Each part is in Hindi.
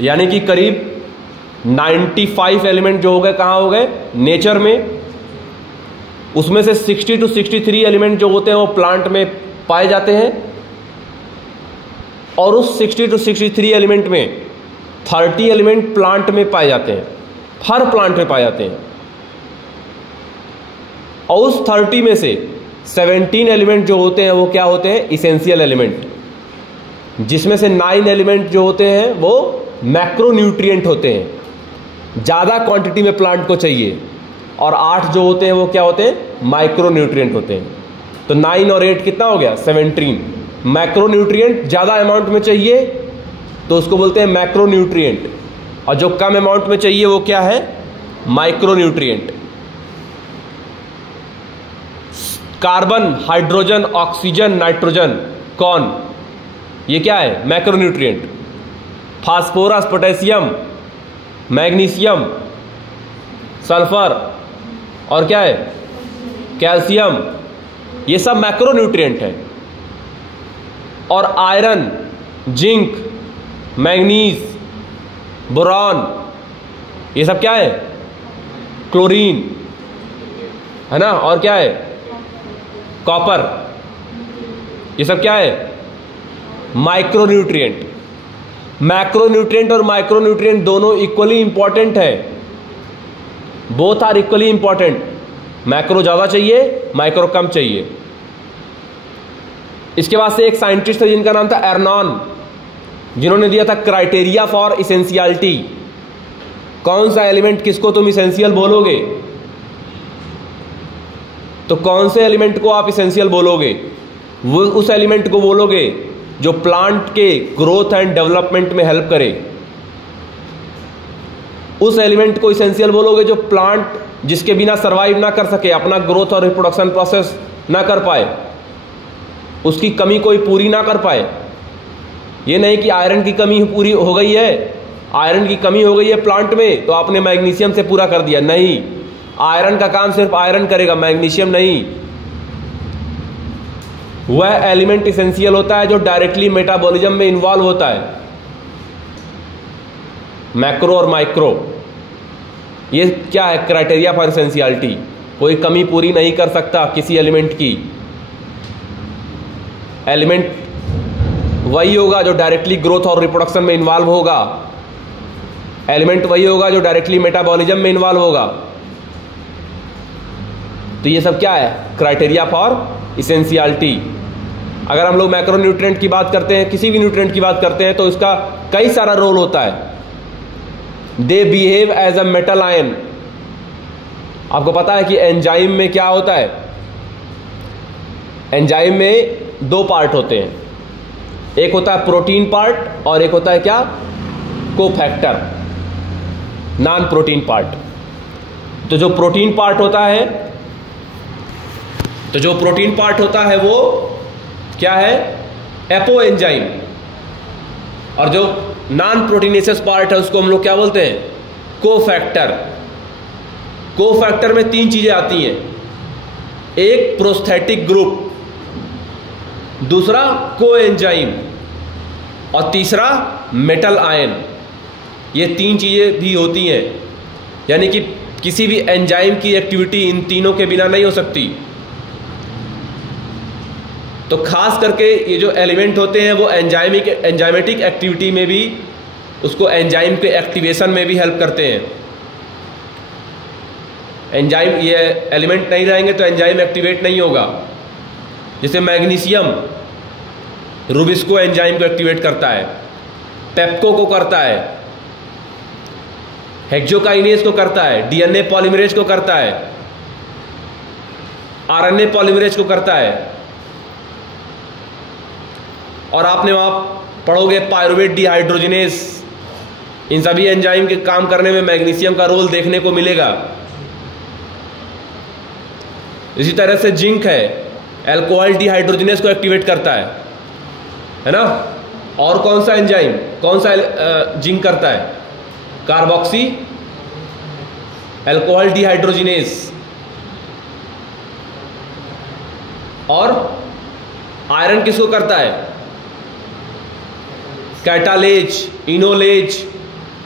यानी कि करीब 95 एलिमेंट जो हो गए कहाँ हो गए, नेचर में। उसमें से 60 to 63 एलिमेंट जो होते हैं वो प्लांट में पाए जाते हैं, और उस 60 to 63 एलिमेंट में 30 एलिमेंट प्लांट में पाए जाते हैं, हर प्लांट में पाए जाते हैं। और उस 30 में से 17 एलिमेंट जो होते हैं वो क्या होते हैं, इसेंशियल एलिमेंट, जिसमें से 9 एलिमेंट जो होते हैं वो मैक्रोन्यूट्रिएंट होते हैं, ज़्यादा क्वांटिटी में प्लांट को चाहिए, और 8 जो होते हैं वो क्या होते हैं, माइक्रोन्यूट्रिएंट होते हैं। तो 9 और 8 कितना हो गया, 17। मैक्रोन्यूट्रिएंट ज़्यादा अमाउंट में चाहिए तो उसको बोलते हैं मैक्रोन्यूट्रिएंट, और जो कम अमाउंट में चाहिए वो क्या है, micronutrient. Carbon, hydrogen, oxygen, nitrogen, कौन, ये क्या है, macronutrient. Phosphorus, potassium, magnesium, sulphur, और क्या है, कैल्शियम, ये सब मैक्रोन्यूट्रिएंट है। और आयरन, जिंक, मैग्नीज, बोरॉन, ये सब क्या है, क्लोरीन है ना, और क्या है, कॉपर, ये सब क्या है, माइक्रोन्यूट्रिएंट। मैक्रोन्यूट्रिएंट और माइक्रोन्यूट्रिएंट दोनों इक्वली इंपॉर्टेंट है, both are equally important. Macro ज़्यादा चाहिए, माइक्रो कम चाहिए। इसके बाद से एक साइंटिस्ट है जिनका नाम था एर्नॉन, जिन्होंने दिया था क्राइटेरिया फॉर इसेंशियलिटी। कौन सा एलिमेंट किसको तुम इसेंशियल बोलोगे, तो कौन से एलिमेंट को आप इसेंशियल बोलोगे, वो उस एलिमेंट को बोलोगे जो प्लांट के ग्रोथ एंड डेवलपमेंट में हेल्प करे। उस एलिमेंट को इसेंशियल बोलोगे जो प्लांट जिसके बिना सरवाइव ना कर सके, अपना ग्रोथ और रिप्रोडक्शन प्रोसेस ना कर पाए, उसकी कमी कोई पूरी ना कर पाए। ये नहीं कि आयरन की कमी पूरी हो गई है, आयरन की कमी हो गई है प्लांट में तो आपने मैग्नीशियम से पूरा कर दिया, नहीं। आयरन का काम सिर्फ आयरन करेगा, मैग्नीशियम नहीं। वह एलिमेंट इसेंशियल होता है जो डायरेक्टली मेटाबॉलिज्म में इन्वॉल्व होता है। मैक्रो और माइक्रो, ये क्या है, क्राइटेरिया फॉर इसेंशियलिटी। कोई कमी पूरी नहीं कर सकता किसी एलिमेंट की। एलिमेंट वही होगा जो डायरेक्टली ग्रोथ और रिप्रोडक्शन में इन्वॉल्व होगा, एलिमेंट वही होगा जो डायरेक्टली मेटाबॉलिज्म में इन्वॉल्व होगा। तो ये सब क्या है, क्राइटेरिया फॉर इसेंशियलिटी। अगर हम लोग मैक्रोन्यूट्रिएंट की बात करते हैं, किसी भी न्यूट्रिएंट की बात करते हैं, तो इसका कई सारा रोल होता है। They behave as a metal ion. आपको पता है कि एंजाइम में क्या होता है, एंजाइम में 2 पार्ट होते हैं, एक होता है प्रोटीन पार्ट और एक होता है क्या, कोफैक्टर, नॉन प्रोटीन पार्ट। तो जो प्रोटीन पार्ट होता है वो क्या है, एपो एंजाइम, और जो नॉन प्रोटीनेशियस पार्ट है उसको हम लोग क्या बोलते हैं, कोफैक्टर। कोफैक्टर में 3 चीजें आती हैं, एक प्रोस्थेटिक ग्रुप, दूसरा कोएंजाइम, और तीसरा मेटल आयन। ये 3 चीजें भी होती हैं, यानी कि किसी भी एंजाइम की एक्टिविटी इन तीनों के बिना नहीं हो सकती। तो खास करके ये जो एलिमेंट होते हैं वो एंजाइमेटिक एक्टिविटी में भी, उसको एंजाइम के एक्टिवेशन में भी हेल्प करते हैं। एंजाइम, ये एलिमेंट नहीं रहेंगे तो एंजाइम एक्टिवेट नहीं होगा। जैसे मैग्नीशियम रुबिस्को एंजाइम को एक्टिवेट करता है, पेप्को को करता है, हेक्सोकाइनेज को करता है, डीएनए पॉलीमरेज को करता है, आरएनए पॉलीमरेज को करता है। और आपने वहां पढ़ोगे पायरुवेट डिहाइड्रोजिनेज, इन सभी एंजाइम के काम करने में मैग्नीशियम का रोल देखने को मिलेगा। इसी तरह से जिंक है, अल्कोहल डिहाइड्रोजिनेज को एक्टिवेट करता है ना। और कौन सा एंजाइम, कौन सा जिंक करता है, कार्बोक्सी अल्कोहल डिहाइड्रोजिनेज। और आयरन किसको करता है, कैटालेज, इनोलेज,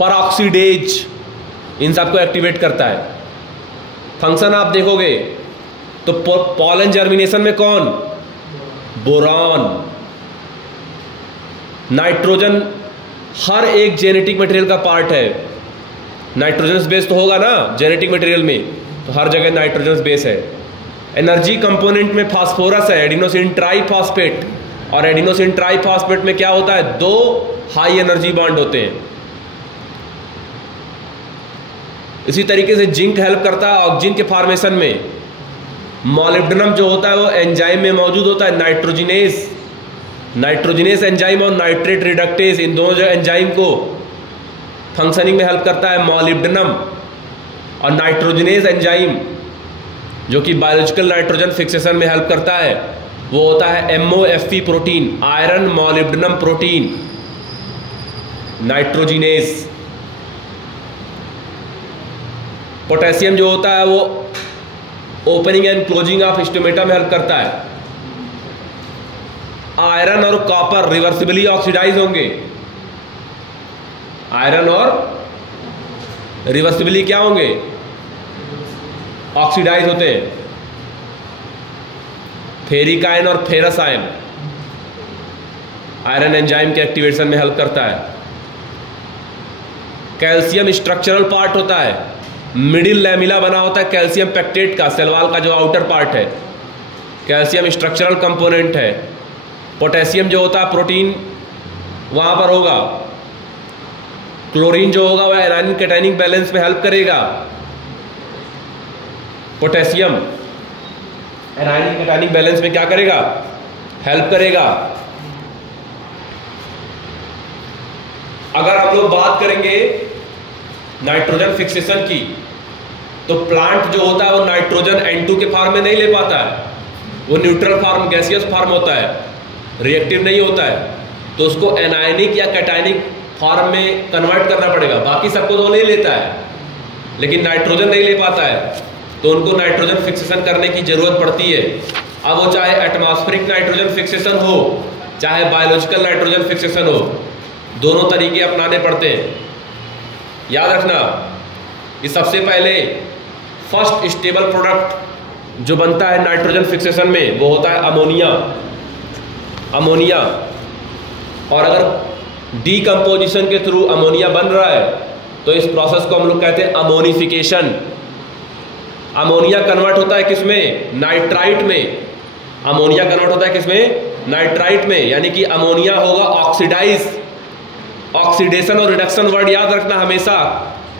परऑक्सीडेज, इन सबको एक्टिवेट करता है। फंक्शन आप देखोगे तो पॉलन जर्मिनेशन में कौन, बोरॉन। नाइट्रोजन हर एक जेनेटिक मटेरियल का पार्ट है। नाइट्रोजन बेस तो होगा ना जेनेटिक मटेरियल में, तो हर जगह नाइट्रोजन बेस है। एनर्जी कंपोनेंट में फास्फोरस है, एडिनोसिन ट्राइफॉस्फेट, और एडिनोसिन ट्राइफॉस्फेट में क्या होता है, 2 हाई एनर्जी बॉन्ड होते हैं। इसी तरीके से जिंक हेल्प करता है ऑक्सीजन के फॉर्मेशन में। मॉलिब्डेनम जो होता है वो एंजाइम में मौजूद होता है, नाइट्रोजिनेस एंजाइम और नाइट्रेट रिडक्टेज, इन दोनों जो एंजाइम को फंक्शनिंग में हेल्प करता है मॉलिब्डेनम। और नाइट्रोजिनेस एंजाइम जो कि बायोलॉजिकल नाइट्रोजन फिक्सेशन में हेल्प करता है वो होता है MOFP protein, iron molybdenum protein, nitrogenous. Potassium जो होता है वो opening and closing of stomata में हेल्प करता है। आयरन और कॉपर रिवर्सिबली ऑक्सीडाइज होंगे, आयरन और रिवर्सिबली क्या होंगे, ऑक्सीडाइज होते हैं। फेरिक आयन और फेरस आयन आयरन एंजाइम के एक्टिवेशन में हेल्प करता है। कैल्शियम स्ट्रक्चरल पार्ट होता है, मिडिल लैमिला बना होता है कैल्शियम पेक्टेट का, सेल वॉल का जो आउटर पार्ट है, कैल्शियम स्ट्रक्चरल कंपोनेंट है। पोटेशियम जो होता है प्रोटीन वहां पर होगा। क्लोरीन जो होगा वह एनायनिक कैटायनिक बैलेंस में हेल्प करेगा। पोटेशियम एनायनिक कैटायनिक बैलेंस में क्या करेगा, हेल्प करेगा। अगर हम लोग बात करेंगे नाइट्रोजन फिक्सेशन की, तो प्लांट जो होता है वो नाइट्रोजन N2 के फॉर्म में नहीं ले पाता है, वो न्यूट्रल फॉर्म, गैसियस फॉर्म होता है, रिएक्टिव नहीं होता है, तो उसको एनायनिक या कैटायनिक फॉर्म में कन्वर्ट करना पड़ेगा। बाकी सबको तो ले लेता है, लेकिन नाइट्रोजन नहीं ले पाता है, तो उनको नाइट्रोजन फिक्सेशन करने की जरूरत पड़ती है। अब वो चाहे एटमॉस्फेरिक नाइट्रोजन फिक्सेशन हो, चाहे बायोलॉजिकल नाइट्रोजन फिक्सेशन हो, दोनों तरीके अपनाने पड़ते हैं। याद रखना कि सबसे पहले फर्स्ट स्टेबल प्रोडक्ट जो बनता है नाइट्रोजन फिक्सेशन में वो होता है अमोनिया। और अगर डीकंपोजिशन के थ्रू अमोनिया बन रहा है तो इस प्रोसेस को हम लोग कहते हैं अमोनिफिकेशन। अमोनिया कन्वर्ट होता है किसमें, नाइट्राइट में। अमोनिया कन्वर्ट होता है किसमें, नाइट्राइट में, यानी कि अमोनिया होगा ऑक्सीडाइज। ऑक्सीडेशन और रिडक्शन वर्ड याद रखना हमेशा।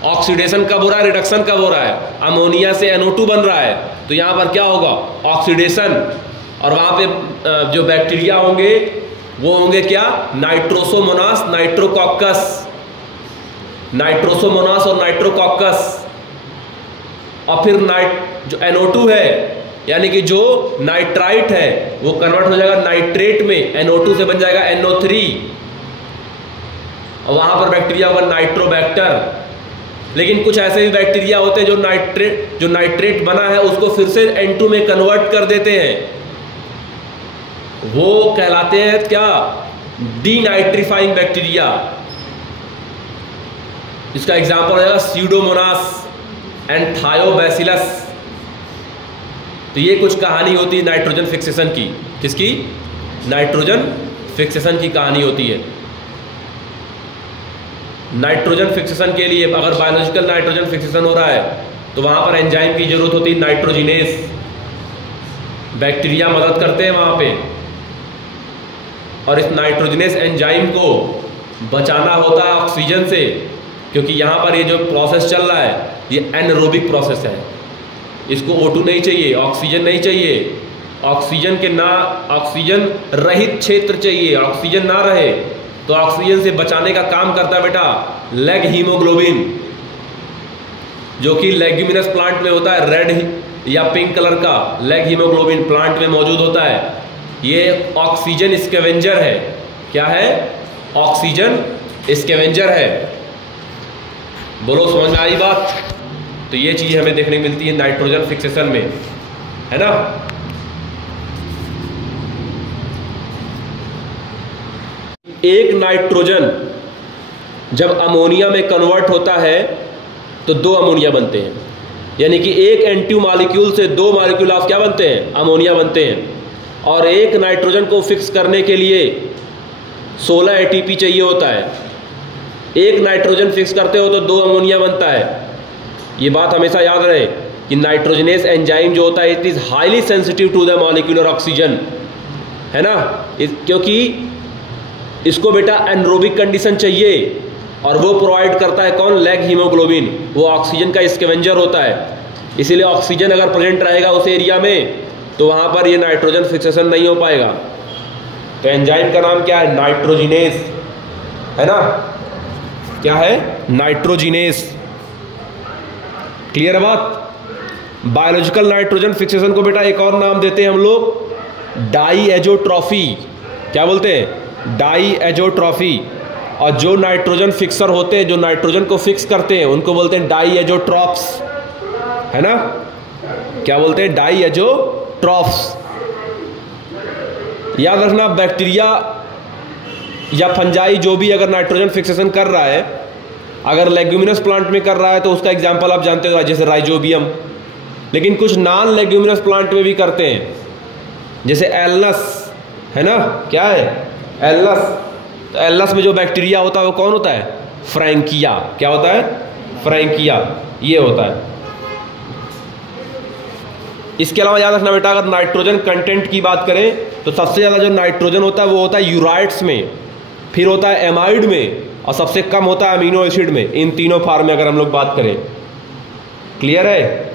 ऑक्सीडेशन कब हो रहा है, रिडक्शन कब हो रहा है, अमोनिया से NO2 बन रहा है, तो यहां पर क्या होगा, ऑक्सीडेशन। और वहां पे जो बैक्टीरिया होंगे वो होंगे क्या, नाइट्रोसोमोनास, नाइट्रोसोमोनास और नाइट्रोकॉकस। और फिर जो NO2 है यानी कि जो नाइट्राइट है वो कन्वर्ट हो जाएगा नाइट्रेट में, NO2 से बन जाएगा NO3, और वहां पर बैक्टीरिया होगा नाइट्रोबैक्टर। लेकिन कुछ ऐसे भी बैक्टीरिया होते हैं जो नाइट्रेट बना है उसको फिर से N2 में कन्वर्ट कर देते हैं, वो कहलाते हैं क्या, डीनाइट्रीफाइंग बैक्टीरिया। इसका एग्जांपल हो जाएगा स्यूडोमोनास एंड थायोबैसिलस। तो ये कुछ कहानी होती है नाइट्रोजन फिक्सेशन की। किसकी, नाइट्रोजन फिक्सेशन की कहानी होती है। नाइट्रोजन फिक्सेशन के लिए अगर बायोलॉजिकल नाइट्रोजन फिक्सेशन हो रहा है तो वहां पर एंजाइम की जरूरत होती है, नाइट्रोजिनेस। बैक्टीरिया मदद करते हैं वहां पे, और इस नाइट्रोजिनेस एंजाइम को बचाना होता है ऑक्सीजन से, क्योंकि यहाँ पर ये जो प्रोसेस चल रहा है ये एनएरोबिक प्रोसेस है। इसको O2 नहीं चाहिए, ऑक्सीजन नहीं चाहिए, ऑक्सीजन रहित क्षेत्र चाहिए। ऑक्सीजन ना रहे तो ऑक्सीजन से बचाने का काम करता है बेटा लेग हीमोग्लोबिन, जो कि लेग्यूमिनस प्लांट में होता है, रेड या पिंक कलर का लेग हीमोग्लोबिन प्लांट में मौजूद होता है। ये ऑक्सीजन स्कैवेंजर है। क्या है, ऑक्सीजन स्कैवेंजर है। बोलो समझ में आई बात। तो ये चीज हमें देखने को मिलती है नाइट्रोजन फिक्सेशन में, है ना। एक नाइट्रोजन जब अमोनिया में कन्वर्ट होता है तो 2 अमोनिया बनते हैं, यानी कि एक N2 मॉलिक्यूल से 2 मॉलिक्यूल ऑफ क्या बनते हैं, अमोनिया बनते हैं। और एक नाइट्रोजन को फिक्स करने के लिए 16 ATP चाहिए होता है। एक नाइट्रोजन फिक्स करते हो तो 2 अमोनिया बनता है। ये बात हमेशा याद रहे कि नाइट्रोजनेस एंजाइम जो होता है it is highly sensitive to the molecular oxygen, है ना, क्योंकि इसको बेटा एनरोबिक कंडीशन चाहिए और वो प्रोवाइड करता है कौन, लैग हीमोग्लोबिन, वो ऑक्सीजन का स्कैवेंजर होता है। इसीलिए ऑक्सीजन अगर प्रेजेंट रहेगा उस एरिया में तो वहाँ पर ये नाइट्रोजन फिक्सेशन नहीं हो पाएगा। तो एंजाइम का नाम क्या है, नाइट्रोजिनेस, है ना, क्या है, नाइट्रोजिनेस। क्लियर है बात। बायोलॉजिकल नाइट्रोजन फिक्सेशन को बेटा एक और नाम देते हैं हम लोग, डाईएजोट्रॉफी। क्या बोलते हैं, डाईएजोट्रॉफी। और जो नाइट्रोजन फिक्सर होते हैं, जो नाइट्रोजन को फिक्स करते हैं, उनको बोलते हैं डाईएजोट्रॉप्स, है ना, क्या बोलते हैं, डाईएजोट्रॉप्स। याद रखना, बैक्टीरिया या फंजाई जो भी अगर नाइट्रोजन फिक्सेशन कर रहा है, अगर लेग्यूमिनस प्लांट में कर रहा है तो उसका एग्जांपल आप जानते हो जैसे राइजोबियम, लेकिन कुछ नॉन लेग्यूमिनस प्लांट में भी करते हैं जैसे एलनस, है ना, क्या है, एलनस। तो एलनस में जो बैक्टीरिया होता है वो कौन होता है, फ्रैंकिया। क्या होता है, फ्रैंकिया, ये होता है। इसके अलावा याद रखना बेटा, अगर नाइट्रोजन कंटेंट की बात करें तो सबसे ज़्यादा जो नाइट्रोजन होता है वो होता है यूराइड्स में, फिर होता है एमाइड में, और सबसे कम होता है अमीनो एसिड में। इन तीनों फार्म में अगर हम लोग बात करें, क्लियर है।